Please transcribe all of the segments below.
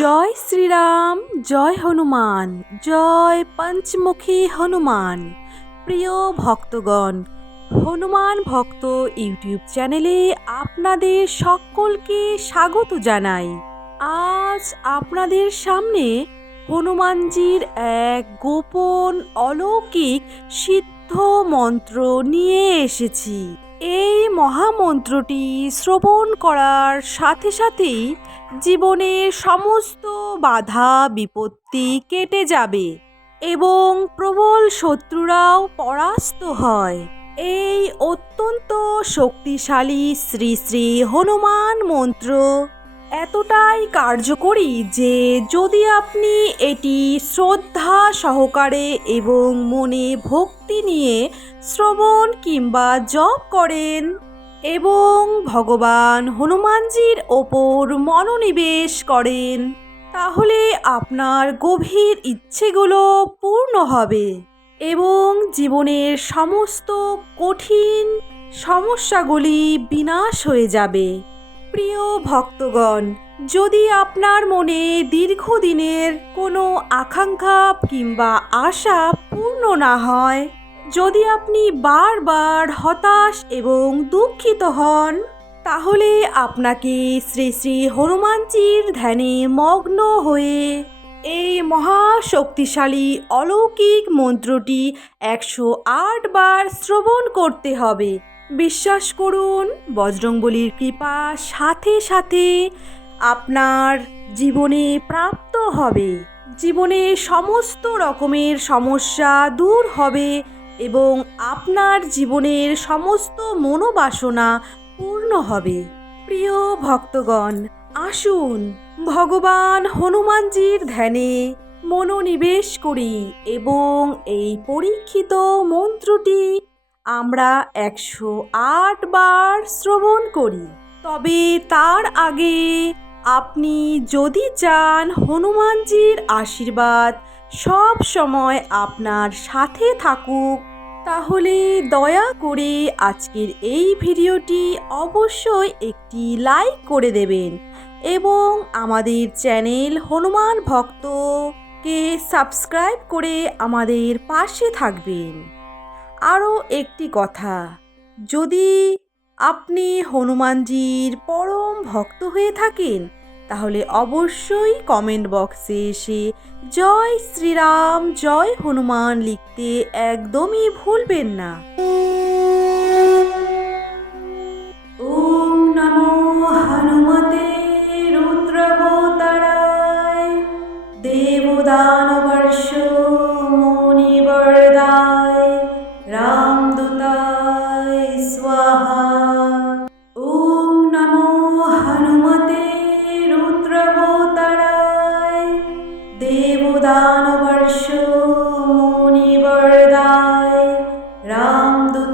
জয় শ্রীরাম, জয় হনুমান, জয় পঞ্চমুখী হনুমান। প্রিয় ভক্তগণ, হনুমান ভক্ত ইউটিউব চ্যানেলে আপনাদের সকলকে স্বাগত জানাই। আজ আপনাদের সামনে হনুমানজির এক গোপন অলৌকিক সিদ্ধ মন্ত্র নিয়ে এসেছি। এই মহামন্ত্রটি শ্রবণ করার সাথে সাথেই জীবনের সমস্ত বাধা বিপত্তি কেটে যাবে এবং প্রবল শত্রুরাও পরাস্ত হয়। এই অত্যন্ত শক্তিশালী শ্রী শ্রী হনুমান মন্ত্র এতটাই কার্যকরী যে যদি আপনি এটি শ্রদ্ধা সহকারে এবং মনে ভক্তি নিয়ে শ্রবণ কিংবা জপ করেন এবং ভগবান হনুমানজির ওপর মনোনিবেশ করেন, তাহলে আপনার গভীর ইচ্ছেগুলো পূর্ণ হবে এবং জীবনের সমস্ত কঠিন সমস্যাগুলি বিনাশ হয়ে যাবে। প্রিয় ভক্তগণ, যদি আপনার মনে দীর্ঘদিনের কোনো আকাঙ্ক্ষা কিংবা আশা পূর্ণ না হয়, যদি আপনি বারবার হতাশ এবং দুঃখিত হন, তাহলে আপনাকে শ্রী শ্রী হনুমানজির ধ্যানে মগ্ন হয়ে এই মহাশক্তিশালী অলৌকিক মন্ত্রটি 108 বার শ্রবণ করতে হবে। বিশ্বাস করুন, বজরংবলীর কৃপা সাথে সাথে আপনার জীবনে প্রাপ্ত হবে। জীবনে সমস্ত রকমের সমস্যা দূর হবে এবং আপনার জীবনের সমস্ত মনোবাসনা পূর্ণ হবে। প্রিয় ভক্তগণ, আসুন ভগবান হনুমানজির ধ্যানে মনোনিবেশ করি এবং এই পরীক্ষিত মন্ত্রটি আমরা 108 বার শ্রবণ করি। তবে তার আগে আপনি যদি চান হনুমানজির আশীর্বাদ সব সময় আপনার সাথে থাকুক, তাহলে দয়া করে আজকের এই ভিডিওটি অবশ্যই একটি লাইক করে দেবেন এবং আমাদের চ্যানেল হনুমান ভক্তকে সাবস্ক্রাইব করে আমাদের পাশে থাকবেন। আরও একটি কথা, যদি আপনি হনুমানজির পরম ভক্ত হয়ে থাকেন, তাহলে অবশ্যই কমেন্ট বক্সে এসে জয় শ্রীরাম জয় হনুমান লিখতে একদমই ভুলবেন না। ওম নমো হনুমতে রুদ্রবতারায় দেবদানবর্ষ মুনিবরদায় রামদূতায় স্বাহা। ওম নমো হনুমতে রুদ্রবতারায় দেবদানবর্ষ মুনিবরদায় রামদূতায়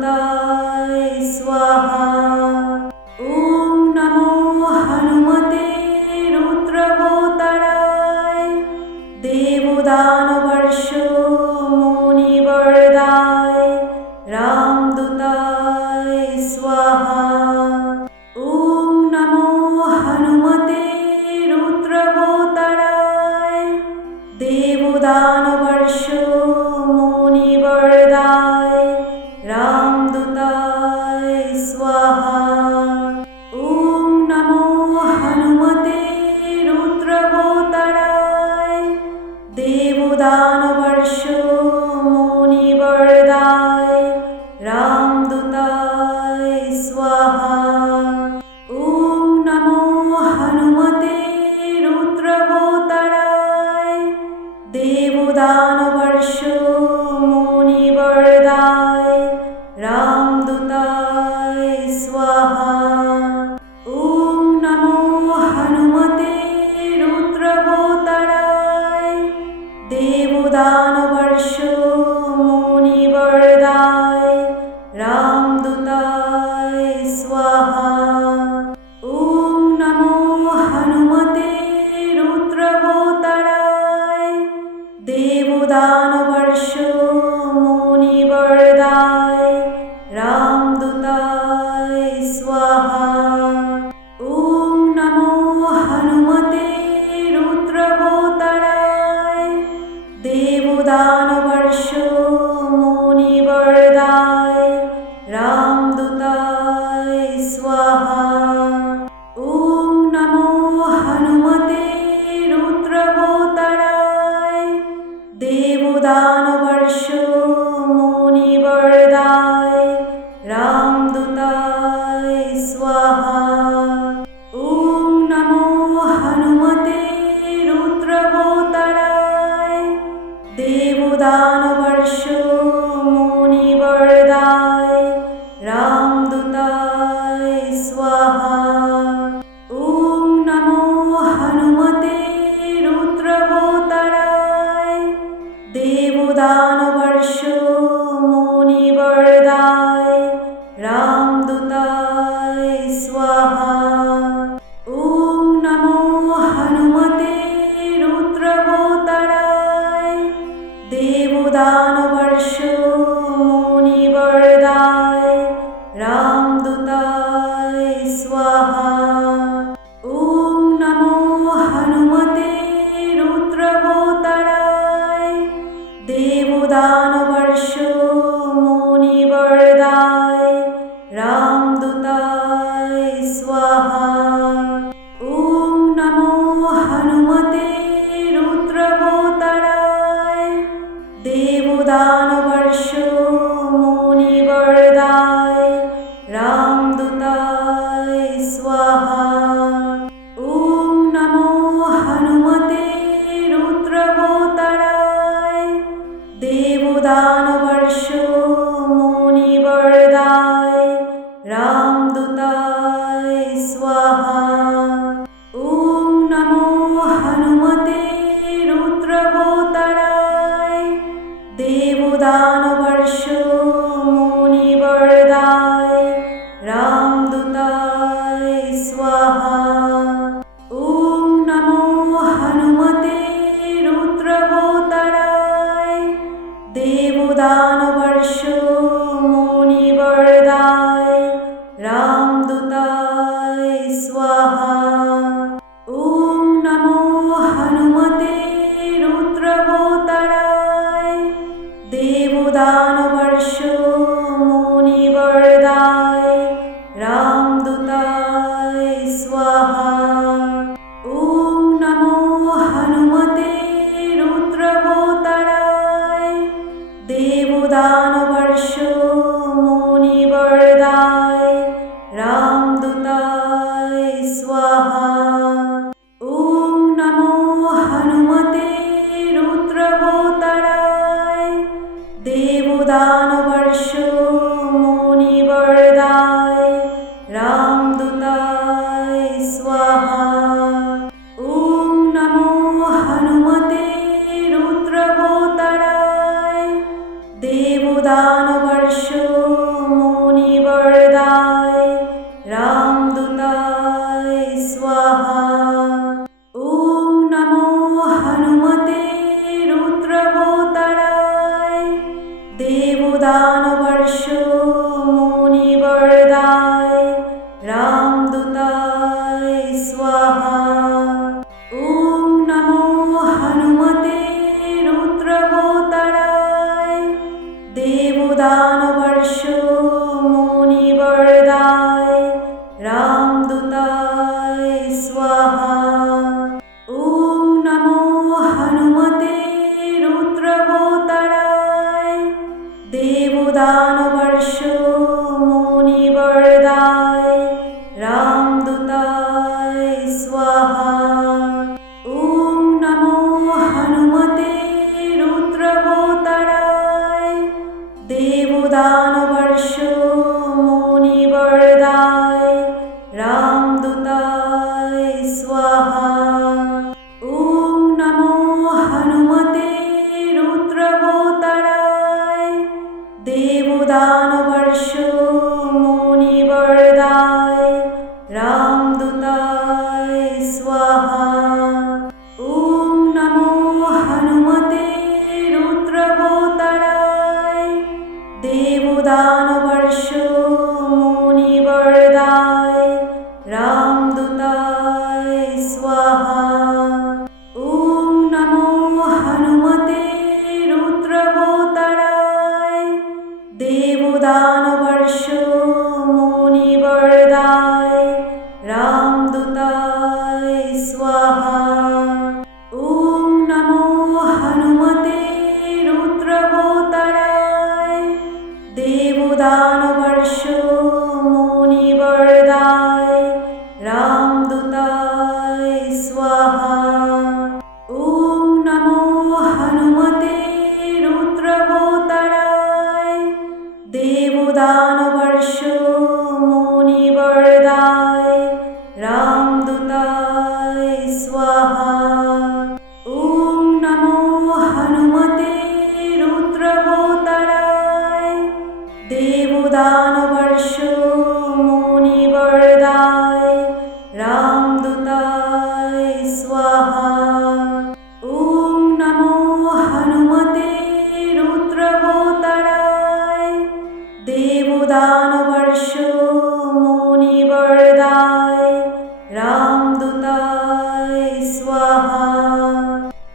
स्वाहा।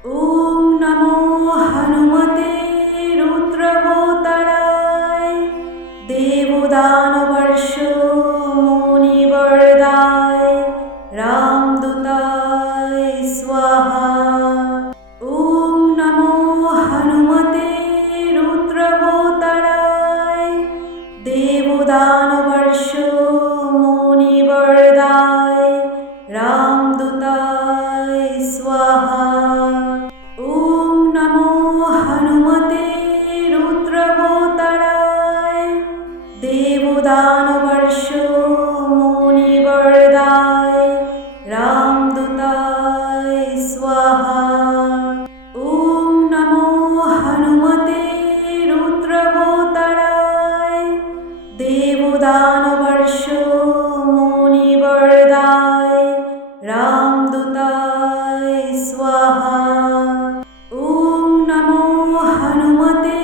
ॐ नमो हनुमते रुद्रवोतराय देवदानवर्षो मुनिवरदाय रामदूताय स्वाहा। ॐ नमो हनुमते रुद्रवोतराय देवदानवर्षो मुनिवरदाय रामदूताय स्वाहा। ॐ नमो हनुमते रुद्रवोतराय देवदानवर्षो मुनिवरदाय रामदूताय स्वाहा। ॐ नमो हनुमते रुद्रवोतराय देवदानवर्षो मुनिवरदाय रामदूताय स्वाहा। ॐ नमो हनुमते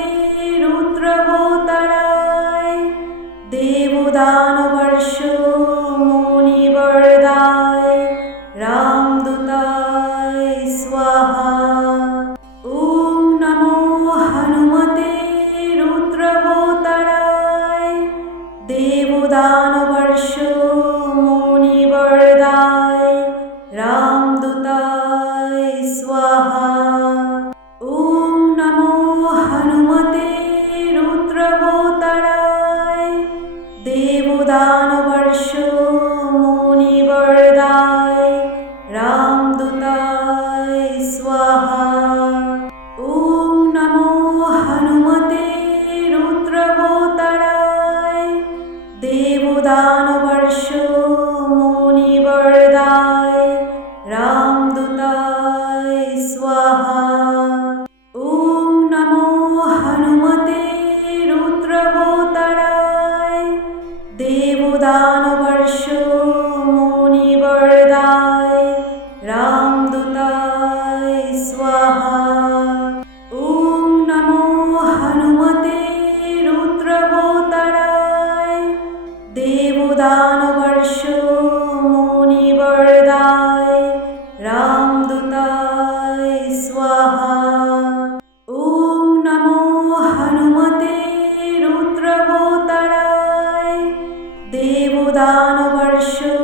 रुद्रवोतराय देवदानवर्षो मुनिवरदाय रामदूताय स्वाहा। ॐ नमो हनुमते रुद्रवोतराय देवदानवर्षो मुनिवरदाय रामदूताय स्वाहा। ॐ नमो हनुमते रुद्रवोतराय देवदानवर्षो मुनिवरदाय रामदूताय स्वाहा। ॐ नमो हनुमते रुद्रवोतराय देवदानवर्षो मुनिवरदाय रामदूताय स्वाहा। ॐ नमो हनुमते रुद्रवोतराय देवदानवर्षो मुनिवरदाय रामदूताय स्वाहा। ॐ नमो हनुमते रुद्रवोतराय देवदानवर्षो मुनिवरदाय रामदूताय स्वाहा। ॐ नमो हनुमते रुद्रवोतराय देवदानवर्षो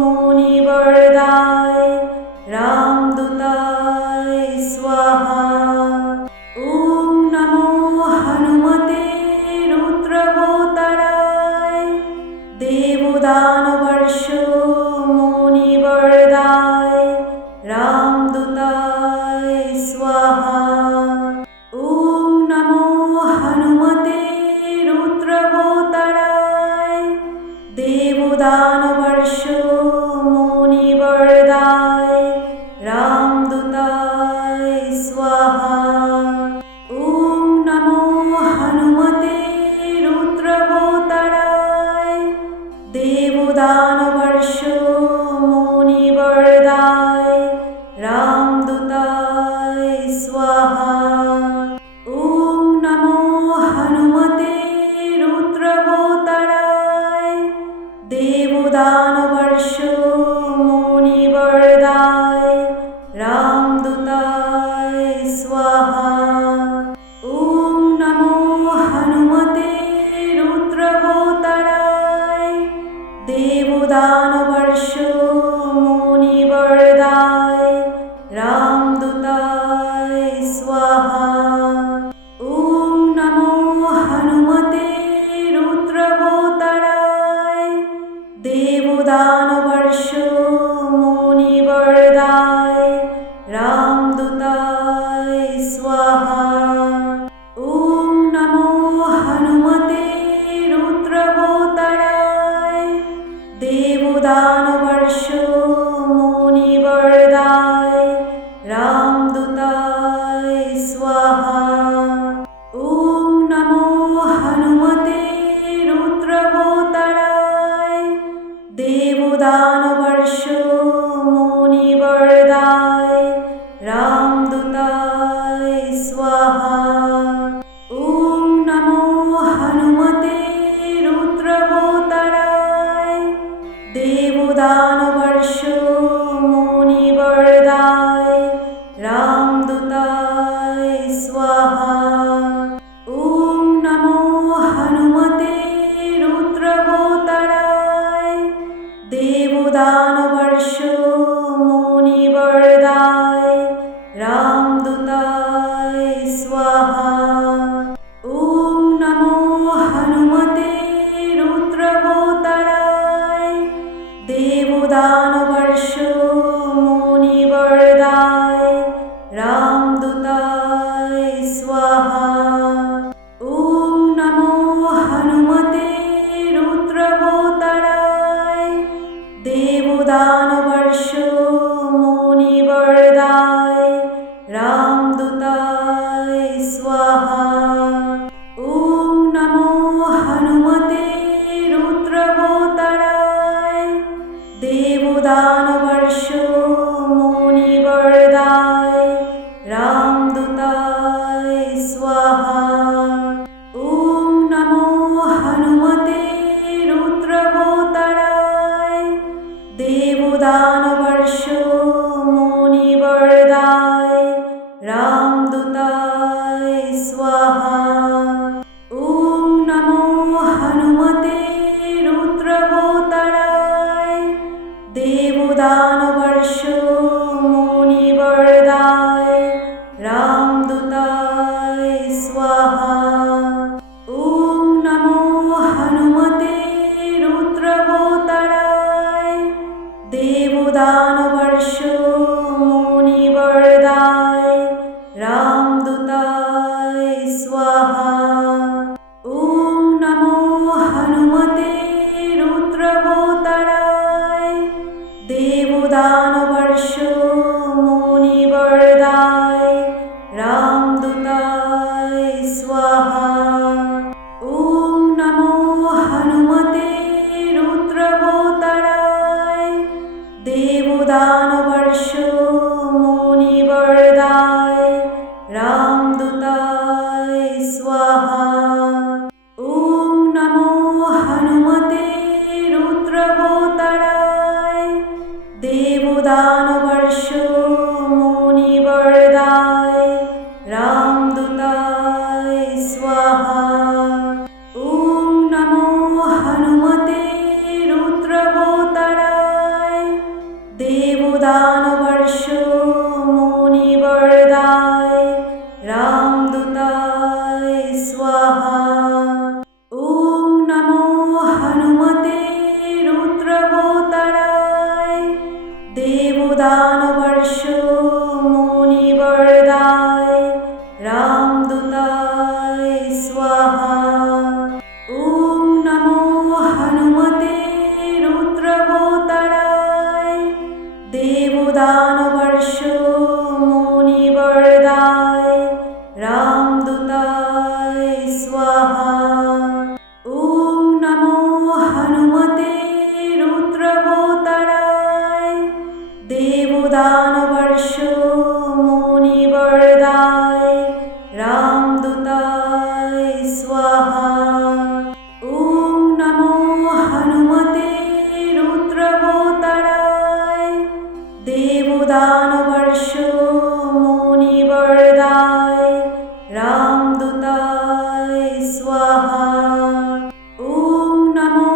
मुनिवरदाय रामदूताय स्वाहा। ॐ नमो हनुमते रुद्रवोतराय देवदानवर्षो मुनिवरदाय रामदूताय स्वाहा। ॐ नमो हनुमते रुद्रवोतराय देवदानवर्षो मुनिवरदाय रामदूताय स्वाहा। ॐ नमो हनुमते रुद्रवोतराय देवदानवर्षो मुनिवरदाय रामदूताय स्वाहा। ॐ नमो हनुमते रुद्रवोतराय देवदानवर्षो मुनिवरदाय रामदूताय स्वाहा। ॐ नमो हनुमते रुद्रवोतराय देवदानवर्षो मुनिवरदाय रामदूताय स्वाहा। ॐ नमो हनुमते रुद्रवोतराय देवदानवर्षो मुनिवरदाय रामदूताय मुनिवरदाय रामदूताय स्वाहा। ॐ नमो हनुमते रुद्रवताराय देवदानवर्षो मुनिवरदाय रामदूताय स्वाहा। ॐ नमो हनुमते रुद्रवताराय देवदानवर्षो मुनिवरदाय रामदूताय स्वाहा। ॐ नमो हनुमते रुद्रवताराय देवदानवर्षो मुनिवरदाय रामदूताय स्वाहा। ॐ नमो हनुमते रुद्रवताराय देवदानवर्षो मुनिवरदाय रामदूताय स्वाहा। ॐ नमो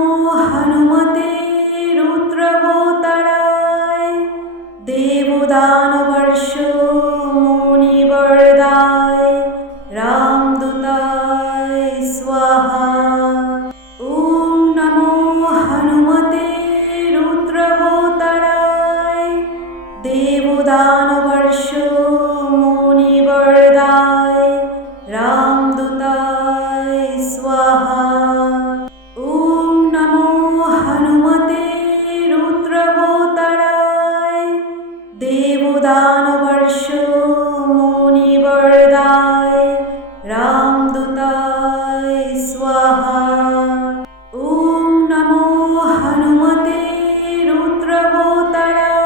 हनुमते रुद्रवताराय देवदानवर्षो मुनिवरदाय रामदूताय स्वाहा। ॐ नमो हनुमते रुद्रवताराय देवदानवर्षो मुनिवरदाय रामदूताय स्वाहा। ॐ नमो हनुमते रुद्रवताराय देवदानवर्षो मुनिवरदाय रामदूताय स्वाहा। ॐ नमो हनुमते रुद्रवताराय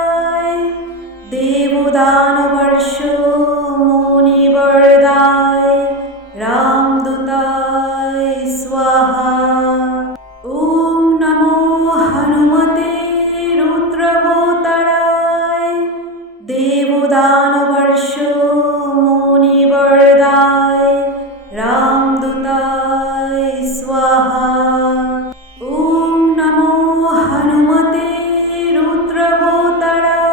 देवदानवर्षो मुनिवरदाय रामदूताय स्वाहा। ॐ नमो हनुमते रुद्रवताराय देवदानवर्षो मुनिवरदाय रामदूताय स्वाहा। ॐ नमो हनुमते रुद्रवताराय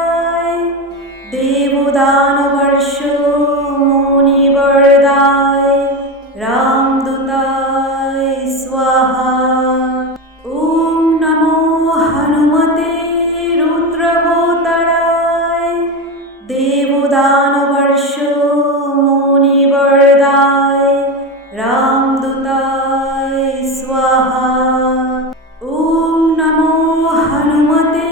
देवदानवर्षो मुनिवरदाय रामदूताय स्वाहा। ॐ नमो हनुमते रुद्रवताराय देवदानवर्षो मुनिवरदाय रामदूताय स्वाहा। ॐ नमो हनुमते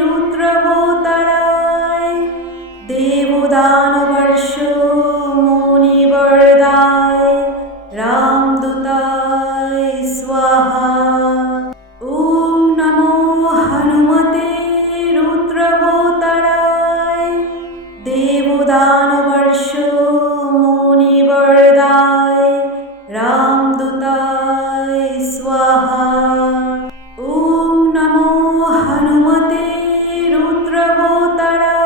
रुद्रवताराय देवदानवर्षो मुनिवरदाय रामदूताय स्वाहा। ॐ नमो हनुमते रुद्रवताराय देवदानवर्षो मुनिवरदाय रामदूताय स्वाहा। ॐ नमो हनुमते रुद्रवताराय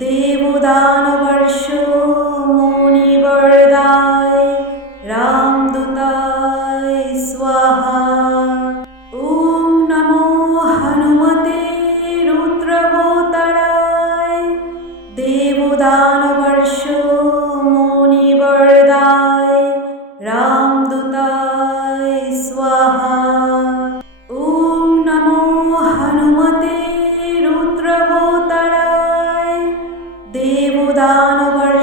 देवदानवर्षो मुनिवरदाय रामदूताय स्वाहा। ॐ नमो हनुमते रुद्रवताराय देवदानवर्षो मुनिवरदाय रामदूताय स्वाहा। ॐ नमो हनुमते रुद्रवताराय देवदानवर्षो